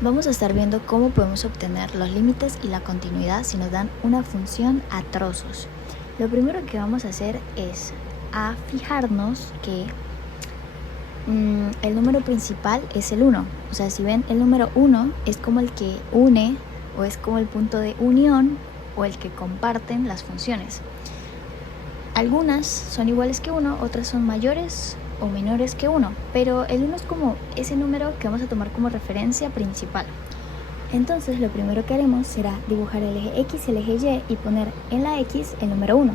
Vamos a estar viendo cómo podemos obtener los límites y la continuidad si nos dan una función a trozos. Lo primero que vamos a hacer es a fijarnos que el número principal es el 1. O sea, si ven, el número 1 es como el que une o es como el punto de unión o el que comparten las funciones. Algunas son iguales que 1, otras son mayores o menores que 1, pero el 1 es como ese número que vamos a tomar como referencia principal. Entonces lo primero que haremos será dibujar el eje X y el eje Y y poner en la X el número 1.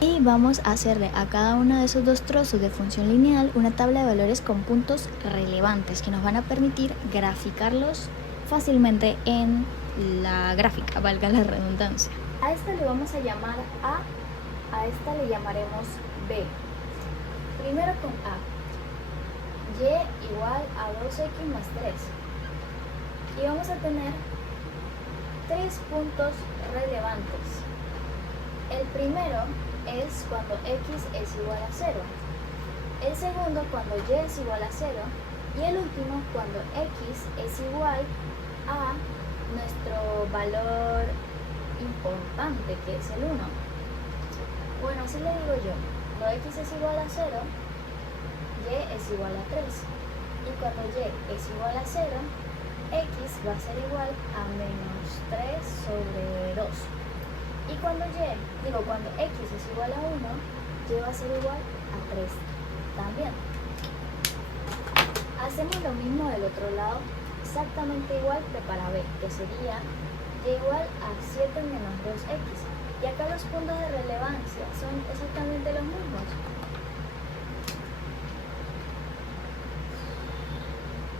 Y vamos a hacerle a cada uno de esos dos trozos de función lineal una tabla de valores con puntos relevantes que nos van a permitir graficarlos fácilmente en la gráfica, valga la redundancia. A esta le vamos a llamar A esta le llamaremos B. Primero con A. Y igual a 2x más 3. Y vamos a tener tres puntos relevantes. El primero es cuando x es igual a 0. El segundo cuando y es igual a 0. Y el último cuando x es igual a nuestro valor importante, que es el 1. Bueno, así le digo yo. Cuando x es igual a 0, y es igual a 3. Y cuando y es igual a 0, x va a ser igual a menos 3 sobre 2. Y cuando x es igual a 1, y va a ser igual a 3 también. Hacemos lo mismo del otro lado, exactamente igual que para b, que sería y igual a 7 menos 2x. Y acá los puntos de relevancia son exactamente los mismos.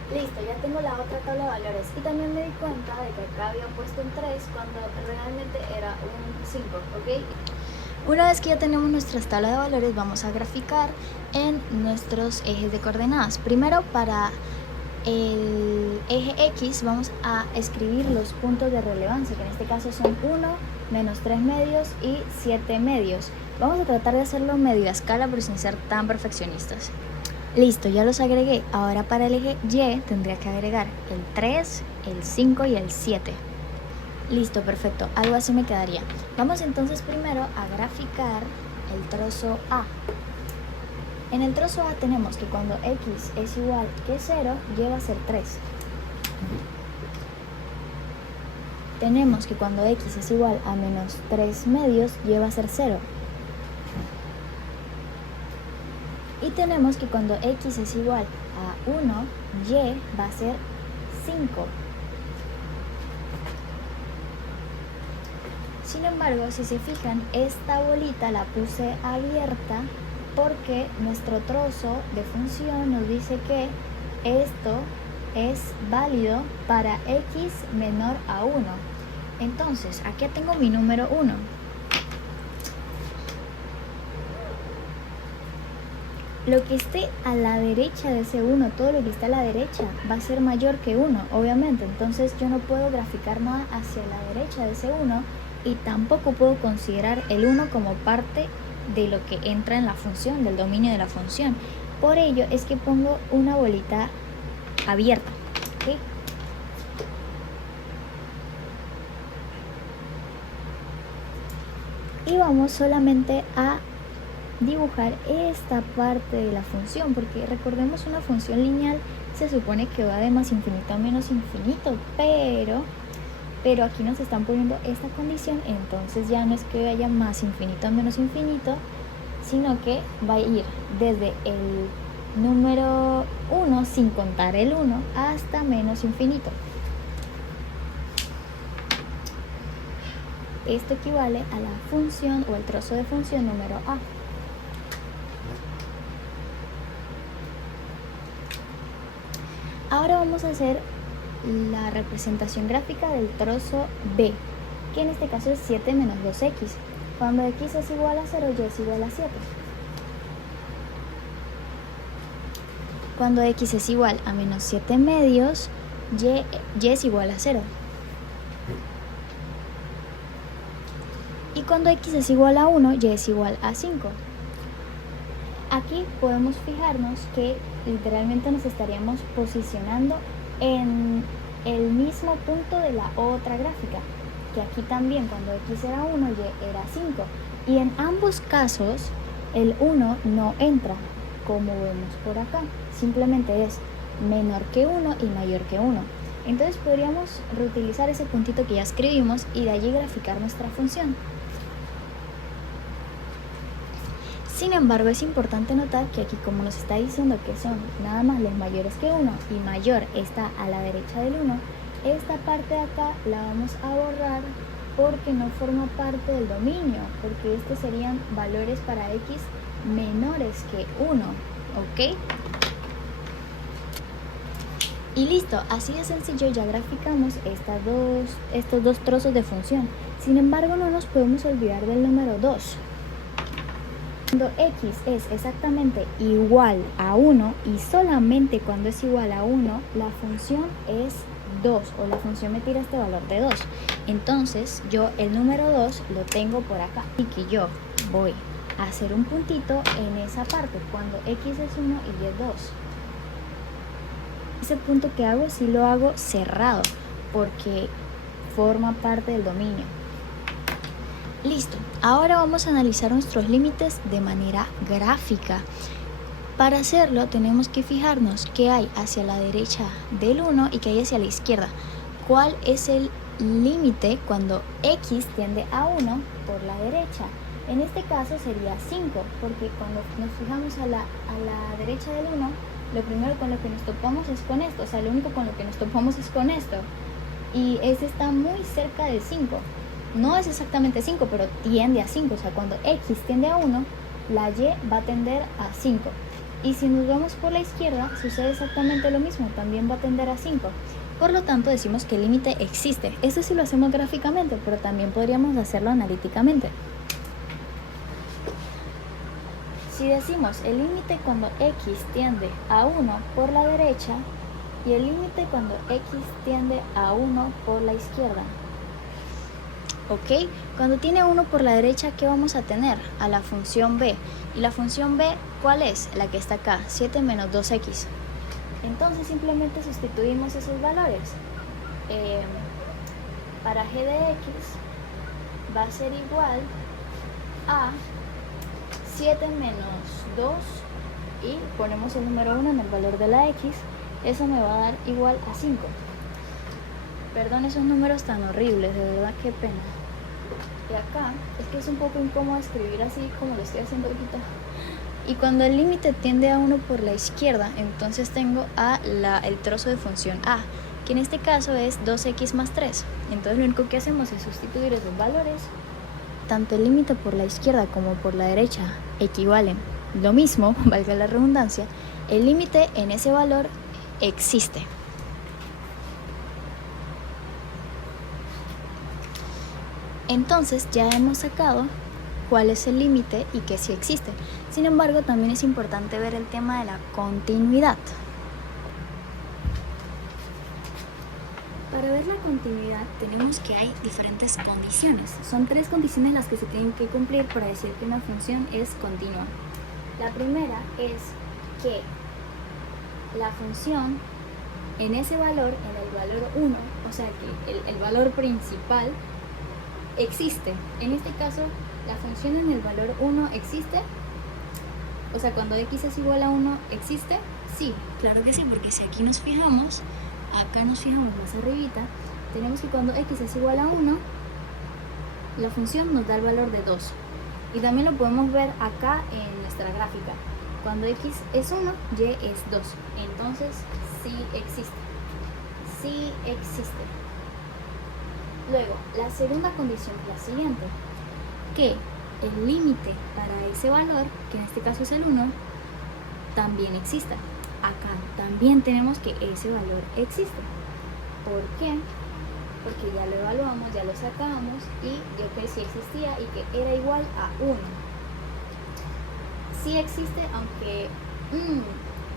Listo, ya tengo la otra tabla de valores. Y también me di cuenta de que acá había puesto un 3 cuando realmente era un 5, ¿ok? Una vez que ya tenemos nuestras tablas de valores, vamos a graficar en nuestros ejes de coordenadas. Primero, para el eje X vamos a escribir los puntos de relevancia, que en este caso son 1, menos 3 medios y 7 medios. Vamos a tratar de hacerlo medio a escala, pero sin ser tan perfeccionistas. Listo, ya los agregué. Ahora para el eje Y tendría que agregar el 3, el 5 y el 7. Listo, perfecto. Algo así me quedaría. Vamos entonces primero a graficar el trozo A. En el trozo A tenemos que cuando x es igual que 0, y va a ser 3. Tenemos que cuando x es igual a menos 3 medios, y va a ser 0. Y tenemos que cuando x es igual a 1, y va a ser 5. Sin embargo, si se fijan, esta bolita la puse abierta porque nuestro trozo de función nos dice que esto es válido para x menor a 1. Entonces, aquí tengo mi número 1. Lo que esté a la derecha de ese 1, todo lo que está a la derecha, va a ser mayor que 1, obviamente. Entonces yo no puedo graficar nada hacia la derecha de ese 1 y tampoco puedo considerar el 1 como parte de lo que entra en la función, del dominio de la función. Por ello es que pongo una bolita abierta, ¿ok? Y vamos solamente a dibujar esta parte de la función, porque recordemos, una función lineal se supone que va de más infinito a menos infinito, pero aquí nos están poniendo esta condición, entonces ya no es que vaya más infinito a menos infinito, sino que va a ir desde el número 1, sin contar el 1, hasta menos infinito. Esto equivale a la función o el trozo de función número A. Ahora vamos a hacer la representación gráfica del trozo B, que en este caso es 7 menos 2x. Cuando x es igual a 0, y es igual a 7. Cuando x es igual a menos 7 medios, y es igual a 0. Y cuando x es igual a 1, y es igual a 5. Aquí podemos fijarnos que literalmente nos estaríamos posicionando en el mismo punto de la otra gráfica, que aquí también cuando x era 1, y era 5. Y en ambos casos el 1 no entra, como vemos por acá. Simplemente es menor que 1 y mayor que 1. Entonces podríamos reutilizar ese puntito que ya escribimos y de allí graficar nuestra función. Sin embargo, es importante notar que aquí, como nos está diciendo que son nada más los mayores que 1 y mayor está a la derecha del 1, esta parte de acá la vamos a borrar porque no forma parte del dominio, porque estos serían valores para x menores que 1, ¿ok? Y listo, así de sencillo ya graficamos estos dos trozos de función. Sin embargo, no nos podemos olvidar del número 2. Cuando x es exactamente igual a 1 y solamente cuando es igual a 1, la función es 2 o la función me tira este valor de 2. Entonces yo el número 2 lo tengo por acá y que yo voy a hacer un puntito en esa parte cuando x es 1 y y es 2. Ese punto que hago sí lo hago cerrado porque forma parte del dominio. Listo, ahora vamos a analizar nuestros límites de manera gráfica. Para hacerlo tenemos que fijarnos qué hay hacia la derecha del 1 y qué hay hacia la izquierda. ¿Cuál es el límite cuando x tiende a 1 por la derecha? En este caso sería 5, porque cuando nos fijamos a la derecha del 1, lo primero con lo que nos topamos es con esto, o sea, lo único con lo que nos topamos es con esto. Y ese está muy cerca de 5. No es exactamente 5, pero tiende a 5. O sea, cuando x tiende a 1, la y va a tender a 5. Y si nos vamos por la izquierda, sucede exactamente lo mismo. También va a tender a 5. Por lo tanto, decimos que el límite existe. Esto sí lo hacemos gráficamente, pero también podríamos hacerlo analíticamente. Si decimos el límite cuando x tiende a 1 por la derecha y el límite cuando x tiende a 1 por la izquierda. ¿Ok? Cuando tiene 1 por la derecha, ¿qué vamos a tener? A la función b. ¿Y la función b cuál es? La que está acá, 7 menos 2x. Entonces simplemente sustituimos esos valores. Para g de x va a ser igual a 7 menos 2 y ponemos el número 1 en el valor de la x. Eso me va a dar igual a 5. Perdón esos números tan horribles, de verdad, qué pena. Y acá es que es un poco incómodo escribir así como lo estoy haciendo ahorita. Y cuando el límite tiende a 1 por la izquierda, entonces tengo el trozo de función a, que en este caso es 2x más 3. Entonces lo único que hacemos es sustituir esos valores. Tanto el límite por la izquierda como por la derecha equivalen lo mismo, valga la redundancia. El límite en ese valor existe. Entonces ya hemos sacado cuál es el límite y que sí existe. Sin embargo, también es importante ver el tema de la continuidad. Para ver la continuidad tenemos que hay diferentes condiciones. Son 3 condiciones las que se tienen que cumplir para decir que una función es continua. La primera es que la función en ese valor, en el valor 1, o sea que el valor principal existe. En este caso, la función en el valor 1 existe. O sea, cuando x es igual a 1, ¿existe? Sí, claro que sí, porque si aquí nos fijamos, acá nos fijamos más arribita, tenemos que cuando x es igual a 1, la función nos da el valor de 2. Y también lo podemos ver acá en nuestra gráfica. Cuando x es 1, y es 2. Entonces, sí existe. Sí existe. Luego, la segunda condición es la siguiente, que el límite para ese valor, que en este caso es el 1, también exista. Acá también tenemos que ese valor existe. ¿Por qué? Porque ya lo evaluamos, ya lo sacamos y dio que sí existía y que era igual a 1. Sí existe, aunque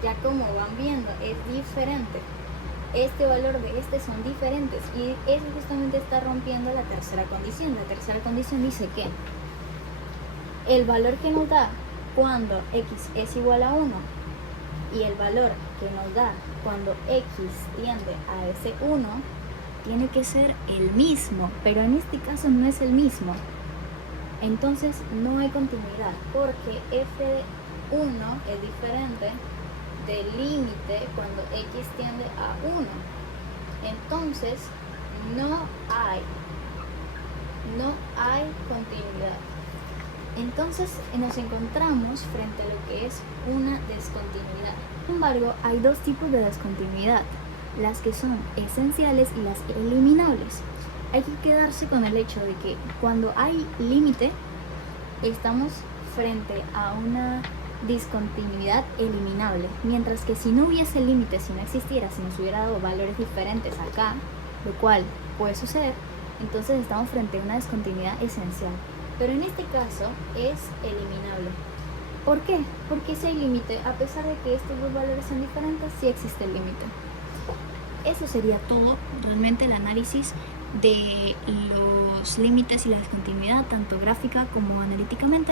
ya como van viendo es diferente. Este valor de este son diferentes y eso justamente está rompiendo la tercera condición. La tercera condición dice que el valor que nos da cuando x es igual a 1 y el valor que nos da cuando x tiende a ese 1 tiene que ser el mismo, pero en este caso no es el mismo. Entonces no hay continuidad, porque f1 es diferente del límite cuando x tiende a 1. Entonces no hay continuidad. Entonces nos encontramos frente a lo que es una descontinuidad. Sin embargo, hay dos tipos de descontinuidad, las que son esenciales y las eliminables. Hay que quedarse con el hecho de que cuando hay límite, estamos frente a una discontinuidad eliminable, mientras que si no hubiese límite, si no existiera, si nos hubiera dado valores diferentes acá, lo cual puede suceder, entonces estamos frente a una discontinuidad esencial. Pero en este caso es eliminable. ¿Por qué? Porque si hay límite, a pesar de que estos dos valores son diferentes, sí existe el límite. Eso sería todo, realmente el análisis de los límites y la discontinuidad, tanto gráfica como analíticamente,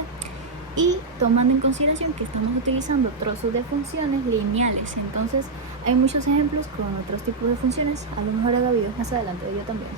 y tomando en consideración que estamos utilizando trozos de funciones lineales. Entonces hay muchos ejemplos con otros tipos de funciones. A lo mejor haga videos más adelante, yo también.